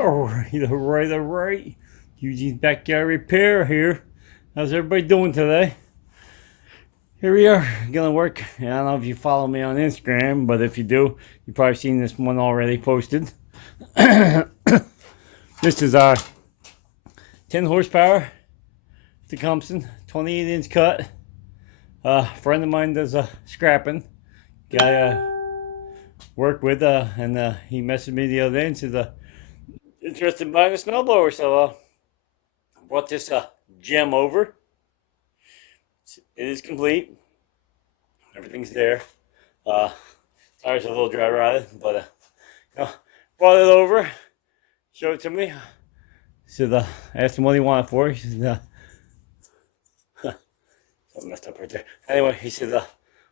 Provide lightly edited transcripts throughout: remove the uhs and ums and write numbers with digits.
All right. Eugene's Backyard Repair here. How's everybody doing today? Here we are, gonna work. I don't know if you follow me on Instagram, but if you do, you've probably seen this one already posted. This is our 10 horsepower Tecumseh, 28-inch cut. A friend of mine does scrapping. Guy work with, and he messaged me the other day and said, interested in buying a snowblower, so brought this gem over. It is complete. Everything's there. Tires are a little dry rotted, but brought it over, showed it to me. Said, I asked him what he wanted for it. He said, something messed up right there. Anyway, he said,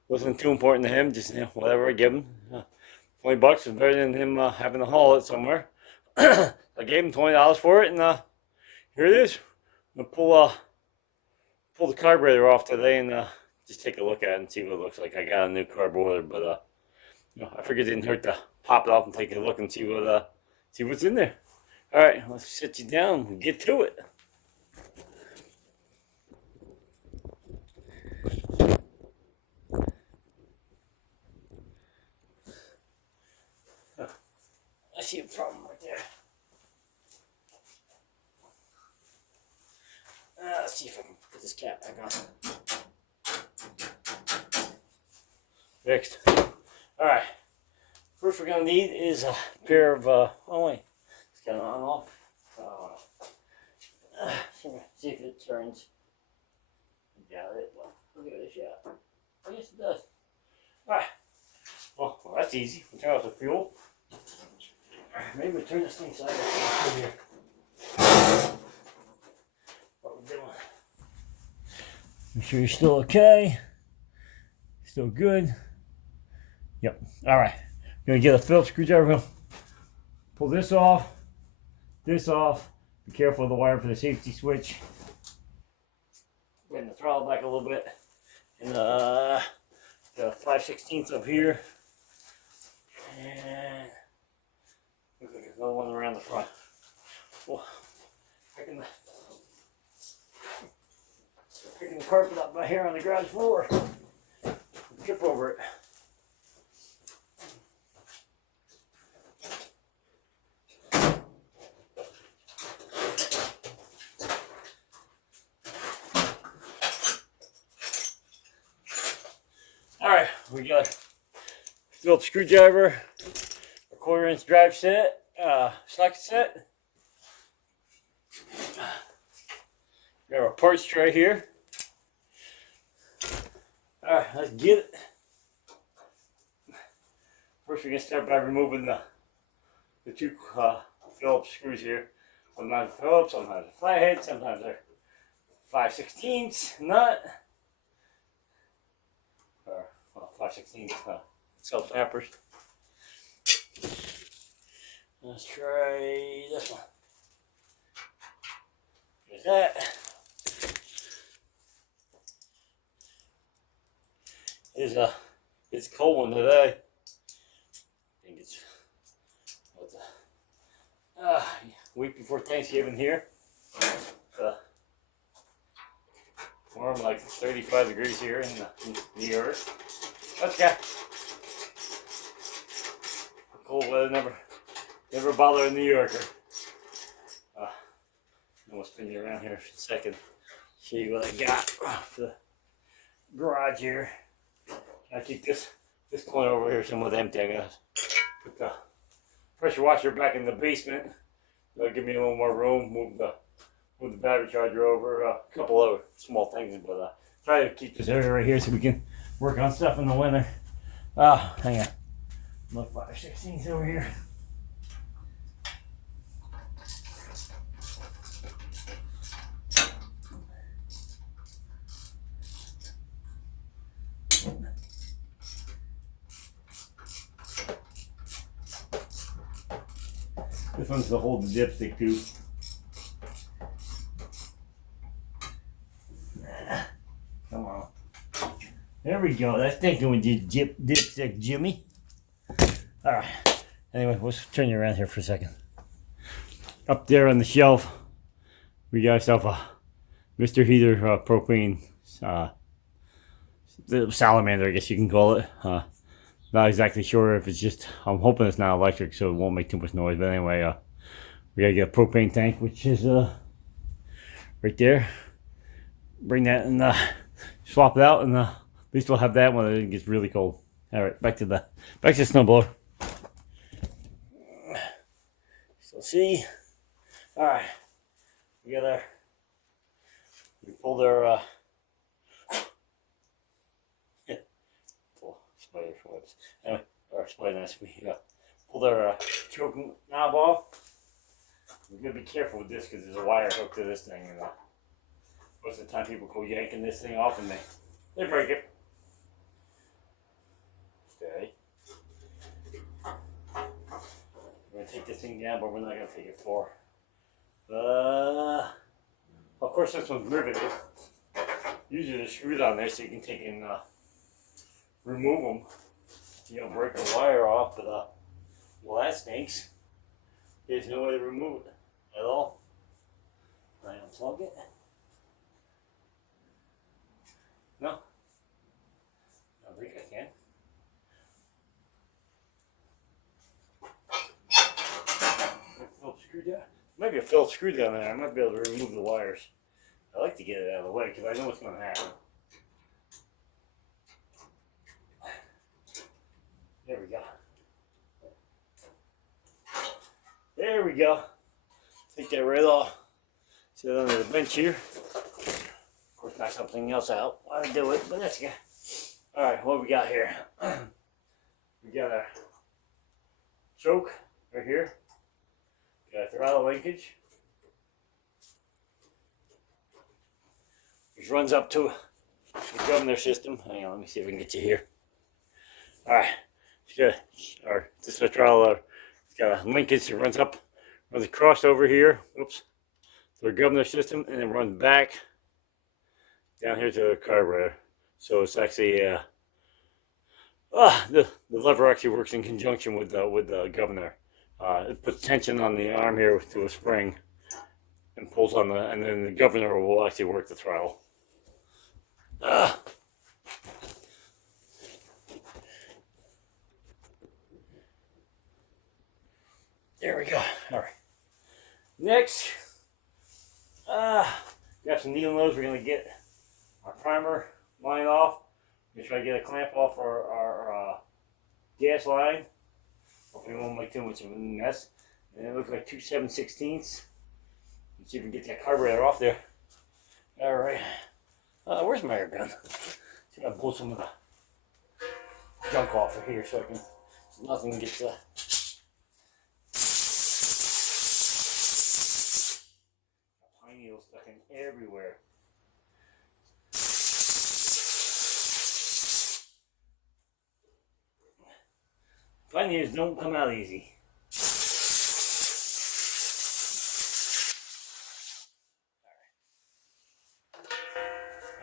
wasn't too important to him, just whatever I give him. $20 was better than him having to haul it somewhere. I gave him $20 for it, and here it is. I'm gonna pull the carburetor off today and just take a look at it and see what it looks like. I got a new carburetor, but I figured it didn't hurt to pop it off and take a look and see what's in there. All right, let's sit you down and get to it. I see a problem right there. Let's see if I can put this cap back on. Fixed. Alright. First we're going to need is a pair of, oh wait, it's got it on off. See if it turns. Got it. Well, look at this, yeah. I guess it does. Alright. Well, that's easy. We'll turn off the fuel. Maybe we'll turn this thing sideways here. What we're doing. Make sure you're still okay. Still good. Yep. Alright. Gonna get a Phillips screwdriver. Pull this off. This off. Be careful of the wire for the safety switch. Bring the throttle back a little bit. And the 5/16 up here. And looks like there's another one around the front. Well, picking the carpet up by here on the garage floor. Trip over it. Alright, we got a Phillips screwdriver, a 1/4-inch drive set, socket set. Got our parts tray here. Alright, let's get it. First we're going to start by removing the two Phillips screws here. Sometimes Phillips, sometimes a flathead, sometimes they're 5/16 nut. Or 5/16 self-tappers. Let's try this one. There's that. It's a cold one today. I think it's week before Thanksgiving here. Warm, like 35 degrees here in New York. Let's go. Cold weather never bother a New Yorker. I'm gonna spin you around here for a second. Show you what I got for the garage here. I keep this corner over here somewhat empty. I'm gonna put the pressure washer back in the basement. That'll give me a little more room. Move the battery charger over. A couple other small things, but try to keep this area right here so we can work on stuff in the winter. Hang on. Look, 5/16 over here. This one's to hold the dipstick too. Come on. There we go. That's thinking with the dipstick, Jimmy. Alright. Anyway, let's turn you around here for a second. up there on the shelf, we got ourselves a Mr. Heater propane the salamander, I guess you can call it. Not exactly sure if it's just, I'm hoping it's not electric so it won't make too much noise, but anyway, we gotta get a propane tank, which is right there. Bring that and swap it out, and at least we'll have that when it gets really cold. All right, back to the snowblower. So see, all right, we pulled our spider webs. Anyway, our spider nets. We pulled our choke knob off. We're gonna be careful with this because there's a wire hooked to this thing, and most of the time people go yanking this thing off and they break it. Okay. We're gonna take this thing down, but we're not gonna take it far. Of course, this one's riveted. Usually there's screws on there so you can take and remove them. You don't break the wire off, but well, that stinks. There's no way to remove it at all. I unplug it. No, I don't think I can. Phillips screwdriver. Maybe a Phillips screwdriver there. I might be able to remove the wires. I like to get it out of the way because I know what's going to happen. There we go. There we go. Take that right off. Sit under the bench here. Of course, knock something else out while I do it, but that's good. Alright, what we got here? We got a choke right here. Got a throttle linkage, which runs up to the governor system. Hang on, let me see if we can get you here. Alright, this is a throttle. It's got a linkage that runs up, runs across over here. Whoops. To the governor system, and then runs back down here to the carburetor. So it's actually the lever actually works in conjunction with the governor. It puts tension on the arm here to a spring and pulls on and then the governor will actually work the throttle. There we go. All right. Next, got some needle nose. We're gonna get our primer line off. We're gonna try to get a clamp off our gas line. Hopefully it won't make too much of a mess. And it looks like 2 7/16. Let's see if we can get that carburetor off there. All right. Where's my air gun? See if I can pull some of the junk off of here so nothing gets pine needles stuck in everywhere. Pine needles don't come out easy.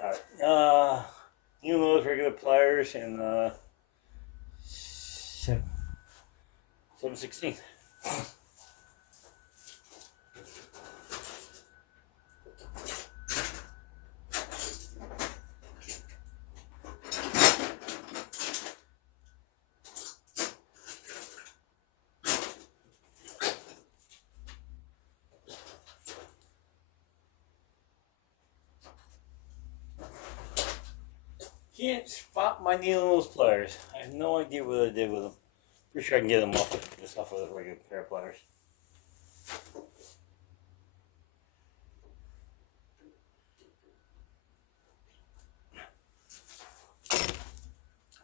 Alright. Needle nose, regular pliers, and 7/16. Can't spot my needle nose pliers. I have no idea what I did with them. Pretty sure I can get them off with a regular pair of pliers.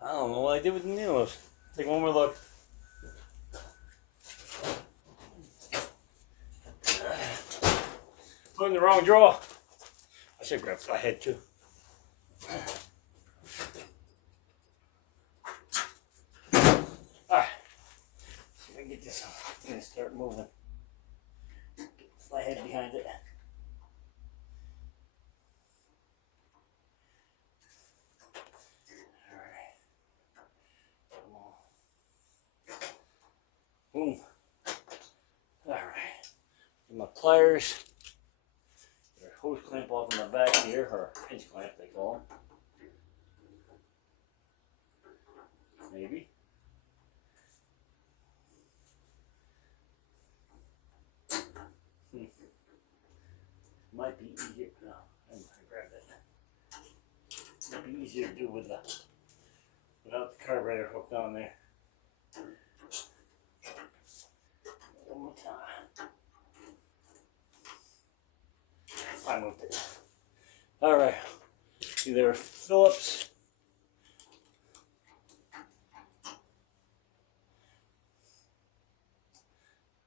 I don't know what I did with the needle nose. Take one more look. Put in the wrong drawer. I should grab my head too. Get this and start moving. Get my head behind it. Alright. Come on. Boom. Alright. my pliers. There's a hose clamp off in the back here, or pinch clamp they call them. Maybe. Might be easier. No, I'm gonna grab that. Might be easier to do with without the carburetor hooked on there. One more time. I moved it. All right. See there, Phillips.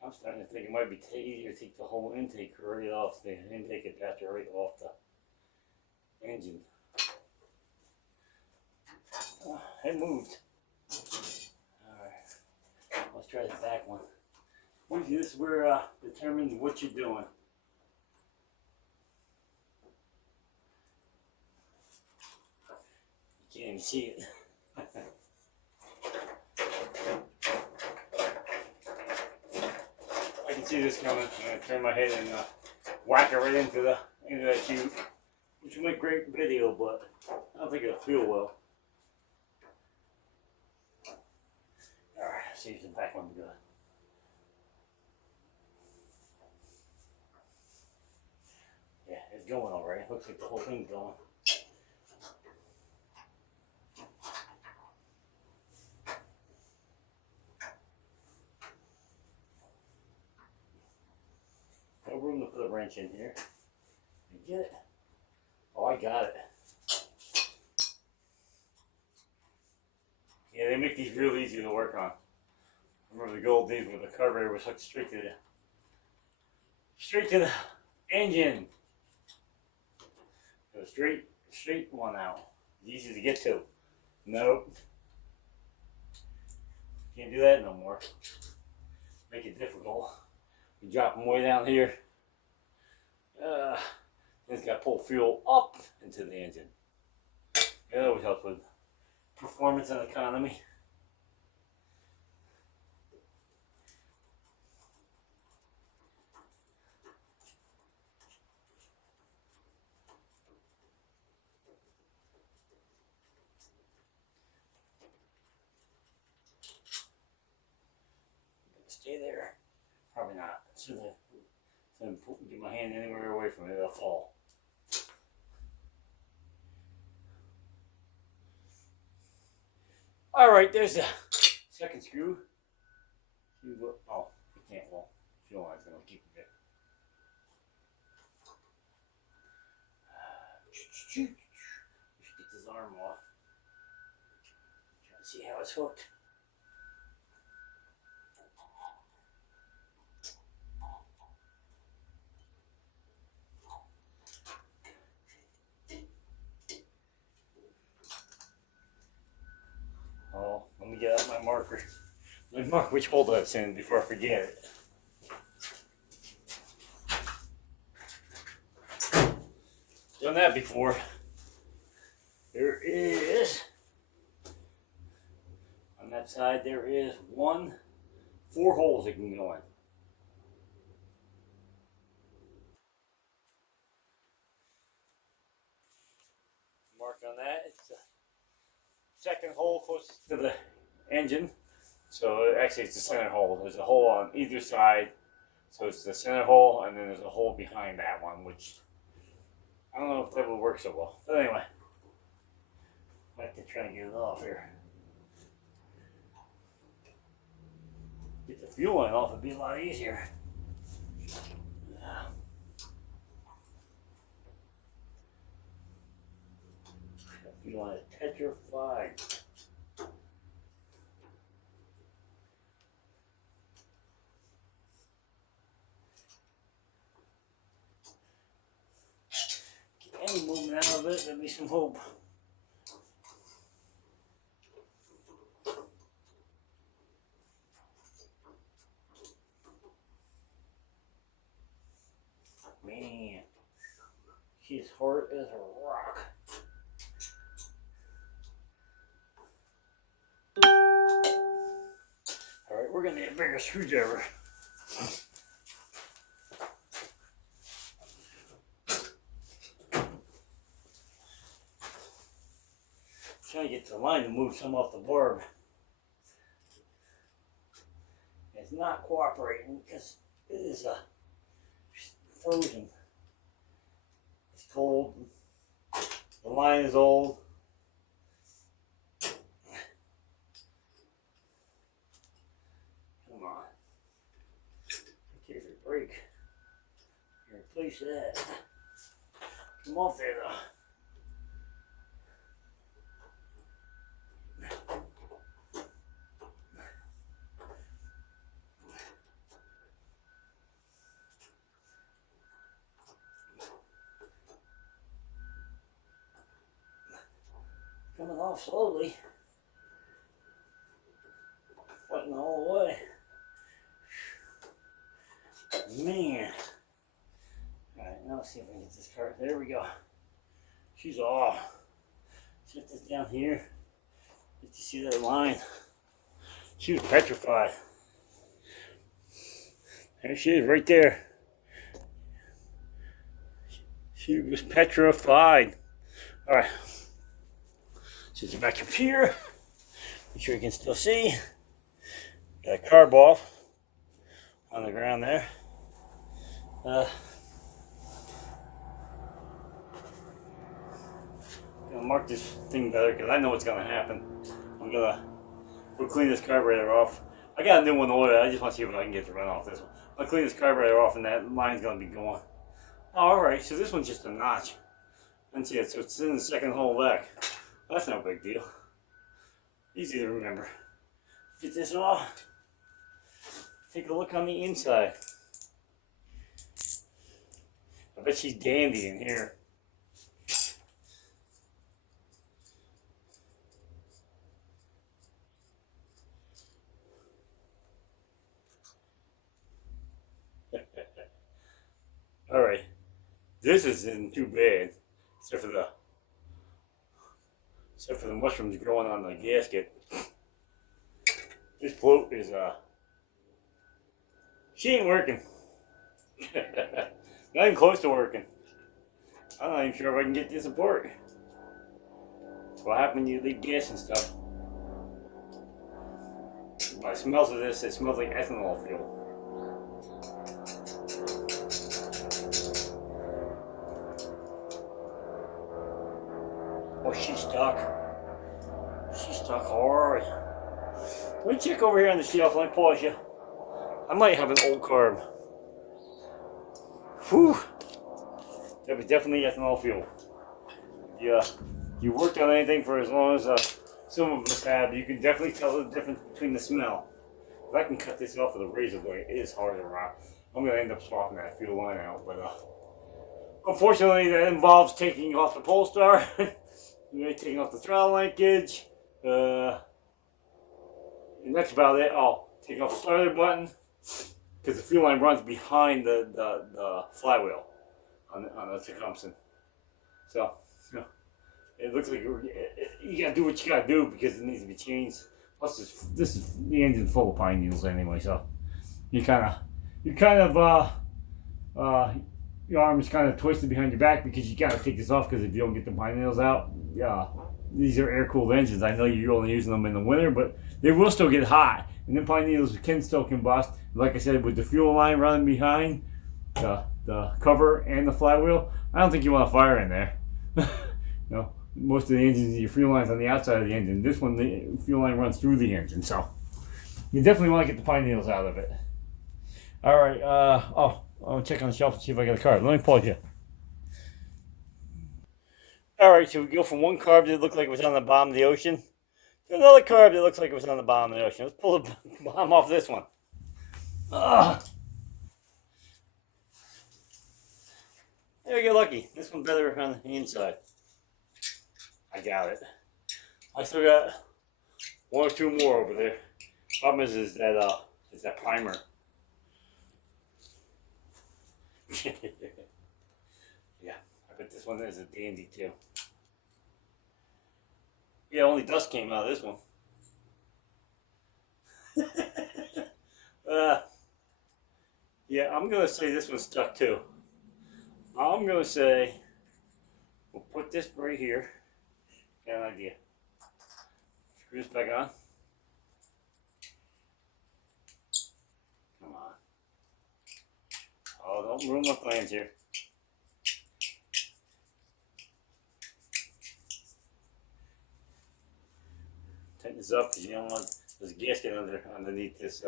I'm starting to think it might be easier to take the whole intake right off the intake adapter right off the engine. It moved. Alright. Let's try the back one. Usually this is where determines what you're doing. You can't even see it. I can see this coming. I'm gonna turn my head and whack it right into that chute, which will make great video, but I don't think it'll feel well. All right, see if the back one's good. Yeah, it's going all right. Looks like the whole thing's going. No room to put a wrench in here. You get it? Oh, I got it. Yeah, they make these real easy to work on. I remember the good old days where the carburetor was hooked straight to the engine. So straight one out. Easy to get to. Nope. Can't do that no more. Make it difficult. You drop them way down here. It's got to pull fuel up into the engine. That always helps with performance and economy. Stay there. Probably not. So get my hand anywhere away from it, it'll fall. All right, there's the second screw. Oh, it can't. Well, fuel line's gonna keep it there. Should get this arm off. Try to see how it's hooked. Oh, let me get out my marker. Let me mark which hole that's in before I forget it. Done that before. There is, on that side, there is 4 holes it can go in. Mark on that. It's the second hole closest to the engine. So actually it's the center hole. There's a hole on either side. So it's the center hole and then there's a hole behind that one, which I don't know if that will work so well. But anyway, I have to try and get it off here. Get the fuel line off, it'd be a lot easier. You want a tetraflag. Get any movement out of it, there'll be some hope. Man, she's hard as a rock. Alright, we're gonna need a bigger screwdriver. Trying to get the line to move some off the barb. It's not cooperating because it is frozen. It's cold. The line is old. Come on. In case it breaks. Replace that. Come off there though. Coming off slowly. Fighting the whole way. Man. Alright, now let's see if I can get this cart. There we go. She's off. Set this down here. Did you see that line? She was petrified. There she is right there. She was petrified. Alright. Sit back up here. Make sure you can still see. Got a carb off on the ground there. Gonna mark this thing better because I know what's gonna happen. We'll clean this carburetor off. I got a new one ordered. I just want to see if I can get the run off this one. I'll clean this carburetor off and that line's gonna be going. Alright, so this one's just a notch. And see it, so it's in the second hole back. That's no big deal. Easy to remember. Get this off. Take a look on the inside. I bet she's dandy in here. Alright. This isn't too bad. Except for the mushrooms growing on the gasket. This float is she ain't working. Not even close to working. I'm not even sure if I can get this apart. What happens when you leave gas and stuff? By the smells of this, it smells like ethanol fuel. Oh, she's stuck. She's stuck hard. Let me check over here on the shelf. Let me pause you. I might have an old carb. Whew. That was definitely ethanol fuel. Yeah. You worked on anything for as long as some of us have, you can definitely tell the difference between the smell. If I can cut this off with a razor blade, it is hard to rock. I'm going to end up swapping that fuel line out, but unfortunately that involves taking off the pole star, taking off the throttle linkage, and that's about it. Oh, take off the starter button, because the fuel line runs behind the flywheel on the Tecumseh. So, it looks like you gotta do what you gotta do because it needs to be changed. Plus, this is the engine full of pine needles anyway, so your arm is kind of twisted behind your back because you gotta take this off because if you don't get the pine needles out, these are air-cooled engines. I know you're only using them in the winter, but they will still get hot, and the pine needles can still combust. Like I said, with the fuel line running behind the cover and the flywheel, I don't think you want a fire in there. Most of the engines, your fuel line's on the outside of the engine. This one, the fuel line runs through the engine, so you definitely want to get the pine needles out of it. All right. I'll check on the shelf and see if I got a carb. Let me pause you. All right, so we go from one carb that looked like it was on the bottom of the ocean to another carb that looks like it was on the bottom of the ocean. Let's pull the bottom off this one. There we go, lucky. This one's better on the inside. I got it. I still got one or two more over there. Problem is that primer. Yeah, I bet this one is a dandy too. Yeah, only dust came out of this one. Yeah, I'm gonna say this one's stuck too. I'm gonna say we'll put this right here. Got an idea. Screw this back on. Come on. Oh, don't ruin my plans here. Tighten this up because you don't want there's a gasket underneath this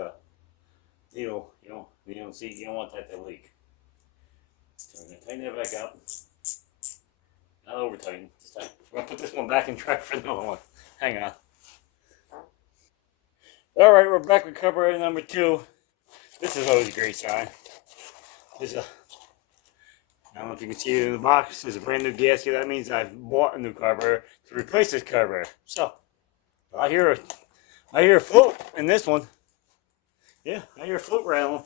needle. You don't see. You don't want that to leak. So we're gonna tighten that back up. Not over tighten. We're gonna put this one back and try for another one. Hang on. All right, we're back with carburetor number 2. This is always a great sign. There's a, I don't know if you can see it in the box. There's a brand new gasket. That means I've bought a new carburetor to replace this carburetor. So I hear a float in this one. Yeah, I hear a float rattling.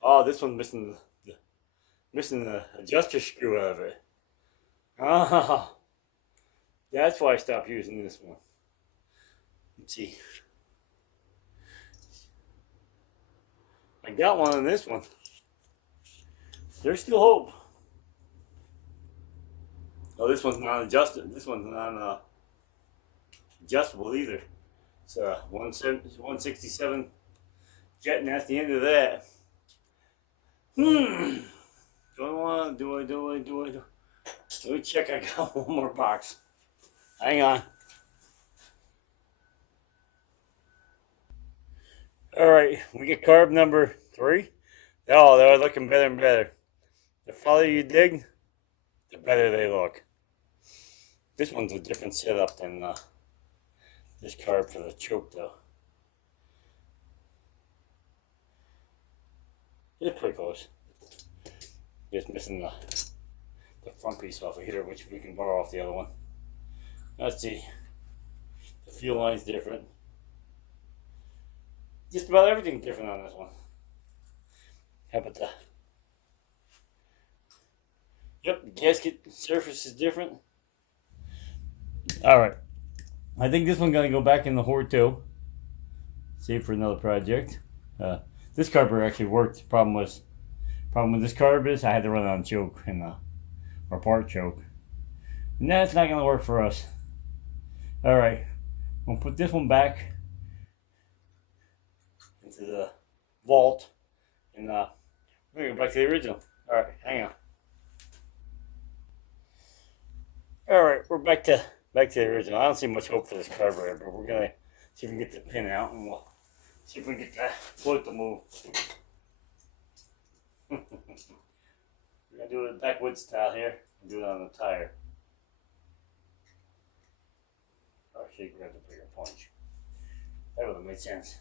Oh, this one's missing the adjuster screw out of it. Ah, that's why I stopped using this one. Let's see. I got one on this one. There's still hope. Oh, this one's not adjusted. This one's not adjustable either. It's a 167 jet, and that's the end of that. Do I want? Do I? Let me check. I got one more box. Hang on. All right, we get carb number 3. Oh, they're looking better and better. The farther you dig, the better they look. This one's a different setup than this carb for the choke, though. It's pretty close. Just missing the front piece off of here, which we can borrow off the other one. Let's see. The fuel line's different. Just about everything's different on this one. How about that? Yep, the gasket surface is different. Alright. I think this one's going to go back in the Horde too. Save for another project. This carburetor actually worked. The problem with this carb is I had to run it on choke or part choke. And that's not going to work for us. Alright. I'm going to put this one back into the vault. And we're going to go back to the original. Alright, hang on. Alright, we're back to the original. I don't see much hope for this carburetor, but we're going to see if we can get the pin out and we'll see if we can get that float to move. We're going to do it backwoods style here and do it on the tire. Oh, I should grab the bigger punch. That would have made sense.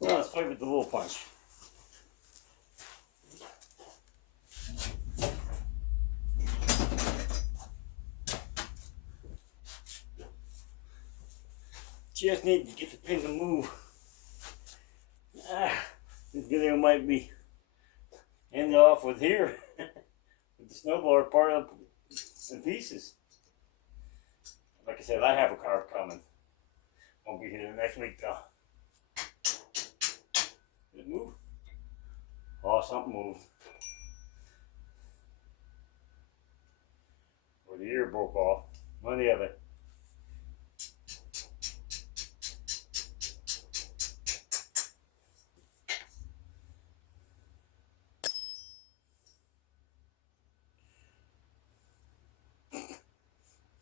Well, let's fight with the little punch. Just need to get the pin to move. This video might be end off with here with the snowblower part up in pieces. Like I said, I have a carb coming. Won't be here next week though. Did it move? Oh, something moved. Or the ear broke off. One or the other.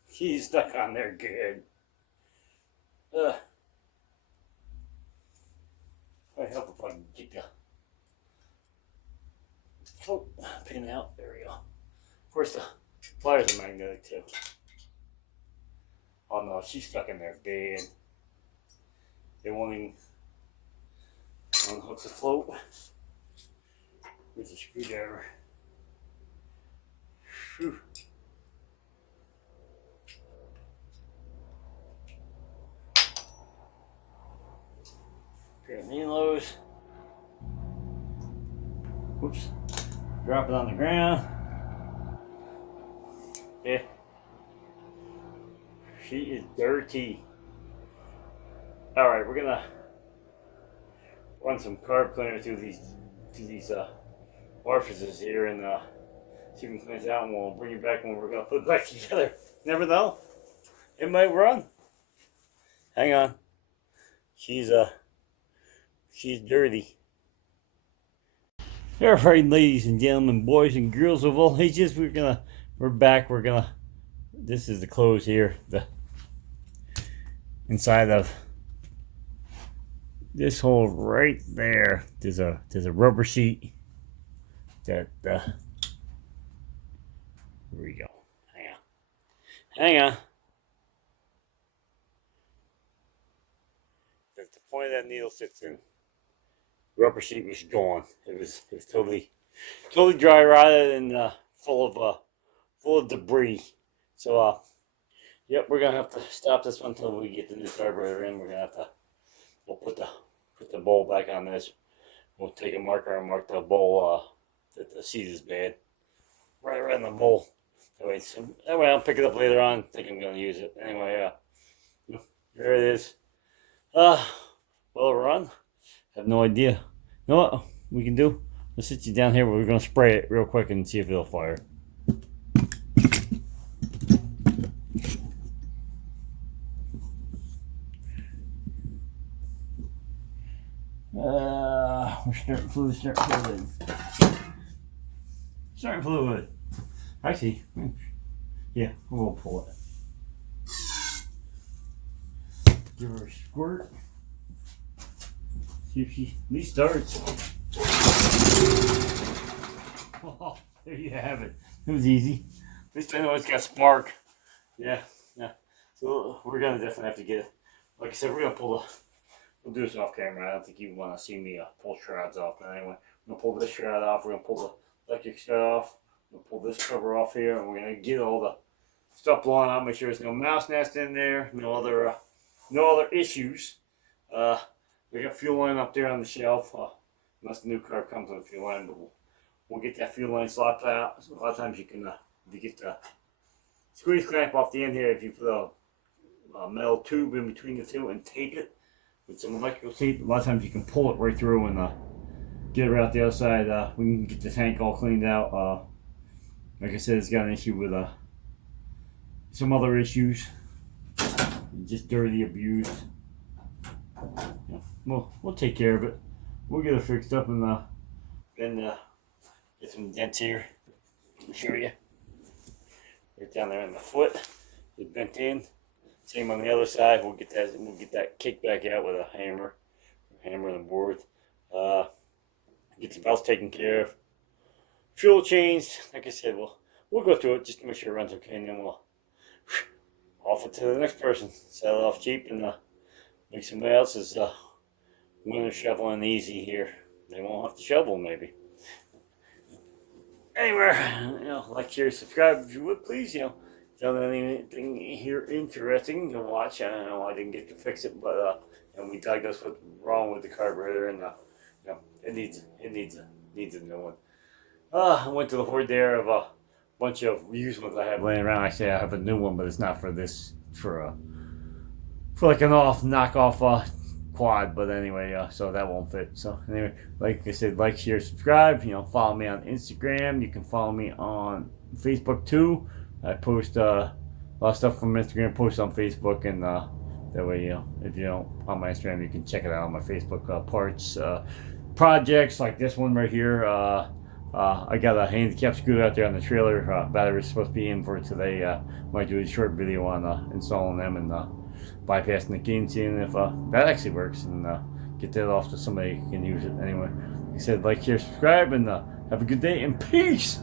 He's stuck on there good. I help if I can get the float pin out. There we go. Of course, the pliers are magnetic too. Oh no, she's stuck in there bad. They won't even unhook the float with a screwdriver. Whew. Main lows. Whoops. Drop it on the ground. Yeah. She is dirty. Alright, we're run some carb cleaner through these orifices here and see if we can clean it out, and we'll bring it back when we're gonna put it back together. Never know. It might run. Hang on. She's dirty. All right, ladies and gentlemen, boys and girls of all ages, we're back. This is the close here. The inside of this hole right there. There's a rubber sheet that here we go. Hang on. That's the point that needle sits in. Rubber sheet was gone. It was totally dry rotted and full of debris. So yep, we're gonna have to stop this one until we get the new carburetor in. We'll put the bowl back on this. We'll take a marker and mark the bowl that the seat is bad. Right around the bowl. That way I'll pick it up later on. I think I'm gonna use it. Anyway, there it is. Will it run? I have no idea. You know what we can do? Let's sit you down here. We're gonna spray it real quick and see if it'll fire. We're starting fluid. Actually, yeah, we'll pull it. Give her a squirt. See if she at least starts. Oh, there you have it. It was easy. At least I know it's got spark. Yeah. So we're gonna definitely have to get it. Like I said, we're gonna we'll do this off camera. I don't think you want to see me pull shrouds off. But anyway, we're gonna pull this shroud off. We're gonna pull the electric shroud off. We're gonna pull this cover off here, and we're gonna get all the stuff blowing out. Make sure there's no mouse nest in there. No other issues. We got fuel line up there on the shelf. Unless the new car comes with a fuel line, but we'll get that fuel line slopped out. So a lot of times you can, if you get the squeeze clamp off the end here, if you put a metal tube in between the two and tape it with some electrical tape, a lot of times you can pull it right through and get it right out the other side. We can get the tank all cleaned out. Like I said, it's got an issue with some other issues. Just dirty, abused. We'll take care of it. We'll get it fixed up and then get some dents here. I'll show you. Right down there in the foot. It bent in. Same on the other side. We'll get that kicked back out with a hammer the board. Get the belts taken care of. Fuel changed. Like I said, we'll go through it just to make sure it runs okay, and then we'll off it to the next person. Sell it off cheap and make somebody else's winter shoveling easy here. They won't have to shovel maybe. Anyway, like, share, subscribe if you would, please. Found anything here interesting to watch. I know I didn't get to fix it, but we diagnosed what's wrong with the carburetor, and it needs a new one. I went to the hoard there of a bunch of used ones I have laying around. Actually, I have a new one, but it's not for this. For like an knockoff quad. But anyway, so that won't fit. So anyway, like I said, like, share, subscribe. Follow me on Instagram. You can follow me on Facebook too. I post a lot of stuff from Instagram, post on Facebook, and that way, if you don't on my Instagram, you can check it out on my Facebook. Parts, projects like this one right here. I got a handicap scooter out there on the trailer. Battery's supposed to be in for today. Might do a short video on installing them and bypassing the key and seeing if that actually works, and get that off to somebody who can use it. Anyway, like I said, like, share, subscribe, and have a good day, and peace!